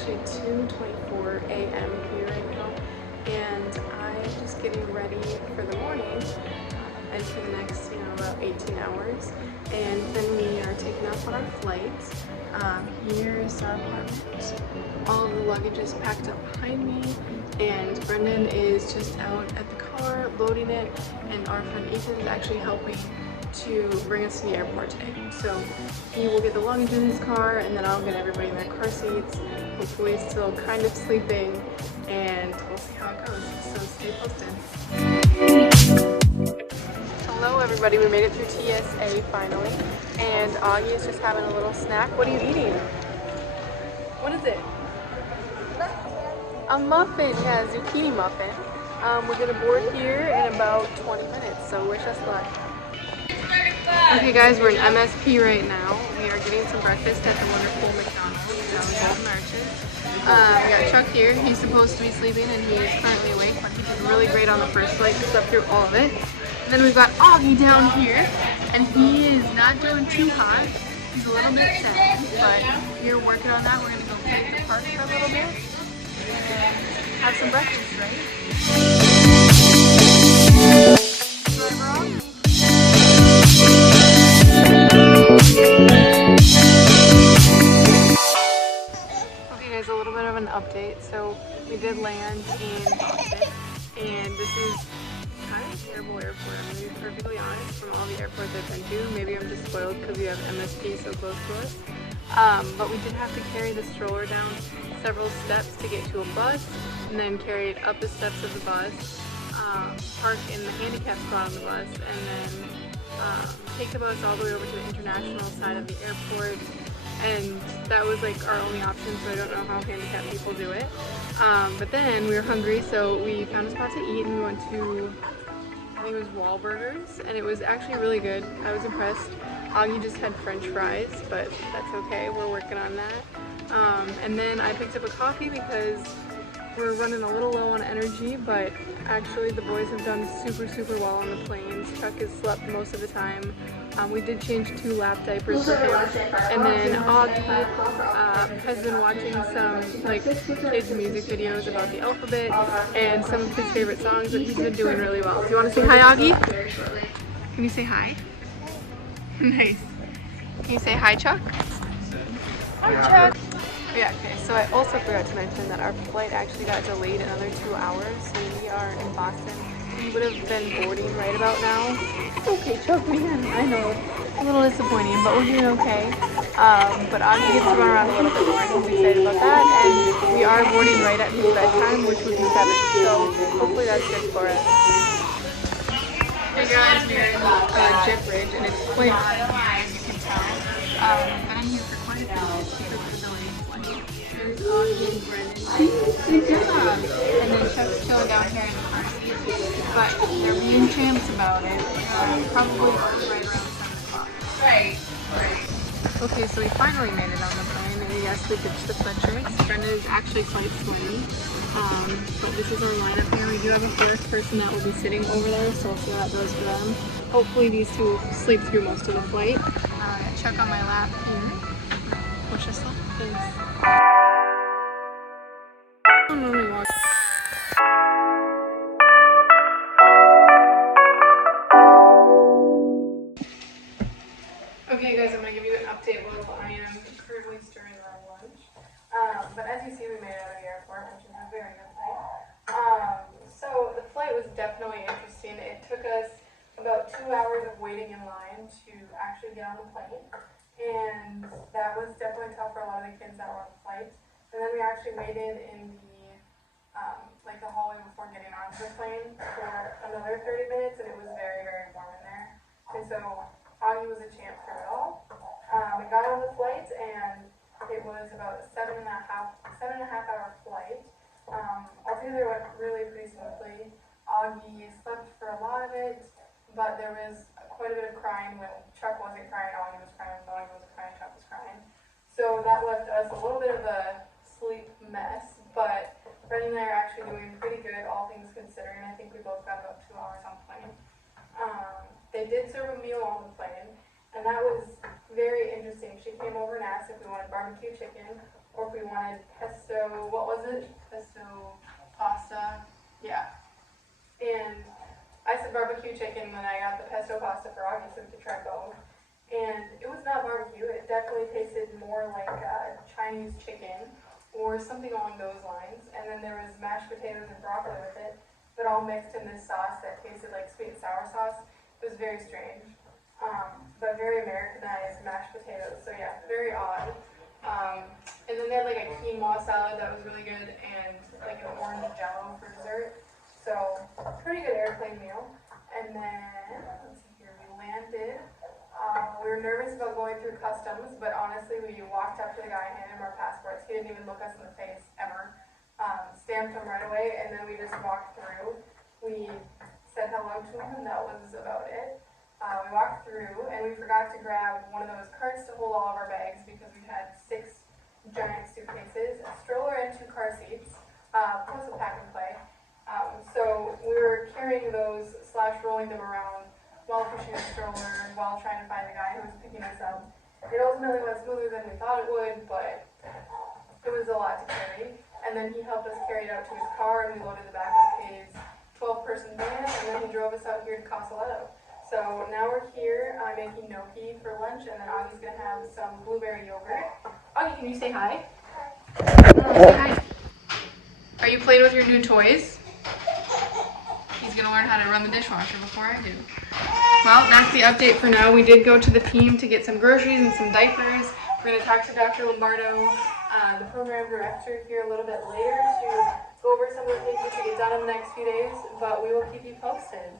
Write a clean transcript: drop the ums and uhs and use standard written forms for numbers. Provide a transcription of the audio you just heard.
actually 2:24 a.m. here right now, and I'm just getting ready for the morning and for the next, about 18 hours. And then we are taking off on our flight. Here's our apartment. All of the luggage is packed up behind me, and Brendan is just out at the car loading it, and our friend Ethan is actually helping to bring us to the airport today. So he will get the luggage in his car, and then I'll get everybody in their car seats, hopefully still kind of sleeping, and we'll see how it goes. So stay posted. Hello everybody, we made it through TSA finally, and Augie is just having a little snack. What are you eating? What is it? A muffin, yeah, a zucchini muffin. We're gonna board here in about 20 minutes, so wish us luck. Okay guys, we're in MSP right now. We are getting some breakfast at the wonderful McDonald's down in Golden Arches. We got Chuck here. He's supposed to be sleeping and he is currently awake, but he did really great on the first flight. He slept through all of it. And then we've got Augie down here, and he is not doing too hot. He's a little bit sad, but we're working on that. We're gonna go play at the park for a little bit and have some breakfast, right? A little bit of an update. So we did land in Boston, and this is kind of a terrible airport. I'm going to be perfectly honest, from all the airports I've been to. Maybe I'm just spoiled because we have MSP so close to us. But we did have to carry the stroller down several steps to get to a bus, and then carry it up the steps of the bus, park in the handicap spot on the bus, and then take the bus all the way over to the international side of the airport. And that was like our only option, so I don't know how handicapped people do it. But then we were hungry, so we found a spot to eat, and we went to, I think it was Wahlburgers, and it was actually really good. I was impressed. Augie just had French fries, but that's okay, we're working on that. And then I picked up a coffee because we're running a little low on energy, but actually the boys have done super well on the planes. Chuck has slept most of the time. We did change 2 lap diapers for him, and then Augie has been watching some kids music videos about the alphabet and some of his favorite songs, and he's been doing really well. Do you want to say hi, Augie? Can you say hi? Nice. Can you say hi, Chuck? Hi, Chuck. Oh, yeah, okay, so I also forgot to mention that our flight actually got delayed another 2 hours, so we are in Boston. We would have been boarding right about now. It's okay, Chuck, man, I know. It's a little disappointing, but we're doing okay. But Augie gets to run around a little bit more, and he's excited about that. And we are boarding right at his bedtime, which would be 7, so hopefully that's good for us. Hey guys, we're in Jet Bridge, and it's quite hot in here, as you can tell. But I'm here for quite a few minutes because of the delayed flight. There's Augie and Brendan. Good job! And then Chuck's chilling down here in the car seat. But they're being champs about it. Probably right around 7 o'clock. Right. Okay, so we finally made it on the plane, and yes, we ditched the sweatshirts. Brendan is actually quite sweaty. But this is our lineup here. We do have a 4th person that will be sitting over there, so we'll see how that goes for them. Hopefully these 2 will sleep through most of the flight. I got Chuck on my lap here. Wish us luck. Thanks. I don't normally walk. Okay guys, I'm going to give you an update while I am currently stirring my lunch. But as you see, we made it out of the airport, which is a very good thing. So the flight was definitely interesting. It took us about 2 hours of waiting in line to actually get on the plane. And that was definitely tough for a lot of the kids that were on the flight. And then we actually waited in the the hallway before getting onto the plane for another 30 minutes, and it was very warm in there. And so Augie was a champ through it all. We got on the flight, and it was about a 7.5 hour flight. Altogether it went really pretty smoothly. Augie slept for a lot of it, but there was quite a bit of crying when Chuck wasn't crying, Augie was crying, when Augie was crying, Chuck was crying. So that left us a little bit of a sleep mess, but Brendan and I are actually doing pretty good, all things considering. I think we both got about 2 hours on the plane. They did serve a meal on the plane, and that was very interesting. She came over and asked if we wanted barbecue chicken or if we wanted pesto, what was it? Pesto pasta, yeah. And I said barbecue chicken when I got the pesto pasta for August, so we could try both. And it was not barbecue, it definitely tasted more like Chinese chicken or something along those lines. And then there was mashed potatoes and broccoli with it, but all mixed in this sauce that tasted like sweet and sour sauce. It was very strange, but very Americanized mashed potatoes, so yeah, very odd. And then they had like a quinoa salad that was really good and like an orange jello for dessert. So pretty good airplane meal. And then, let's see here, we landed. We were nervous about going through customs, but honestly, we walked up to the guy and handed him our passports. He didn't even look us in the face, ever. Stamped them right away, and then we just walked through. We said hello to him, and that was about it. We walked through, and we forgot to grab one of those carts to hold all of our bags because we had 6 giant suitcases, a stroller, and 2 car seats, plus a pack and play. So we were carrying those / rolling them around while pushing the stroller and while trying to find the guy who was picking us up. It ultimately went smoother than we thought it would, but it was a lot to carry. And then he helped us carry it out to his car, and we loaded the back of his 12-person van, and then he drove us out here to Castelletto. So now we're here making gnocchi for lunch, and then Augie's going to have some blueberry yogurt. Augie, can you say hi? Say hi. Are you playing with your new toys? He's going to learn how to run the dishwasher before I do. Well, that's the update for now. We did go to the team to get some groceries and some diapers. We're going to talk to Dr. Lombardo, the program director, here a little bit later to go over some of the things that we get done in the next few days, but we will keep you posted.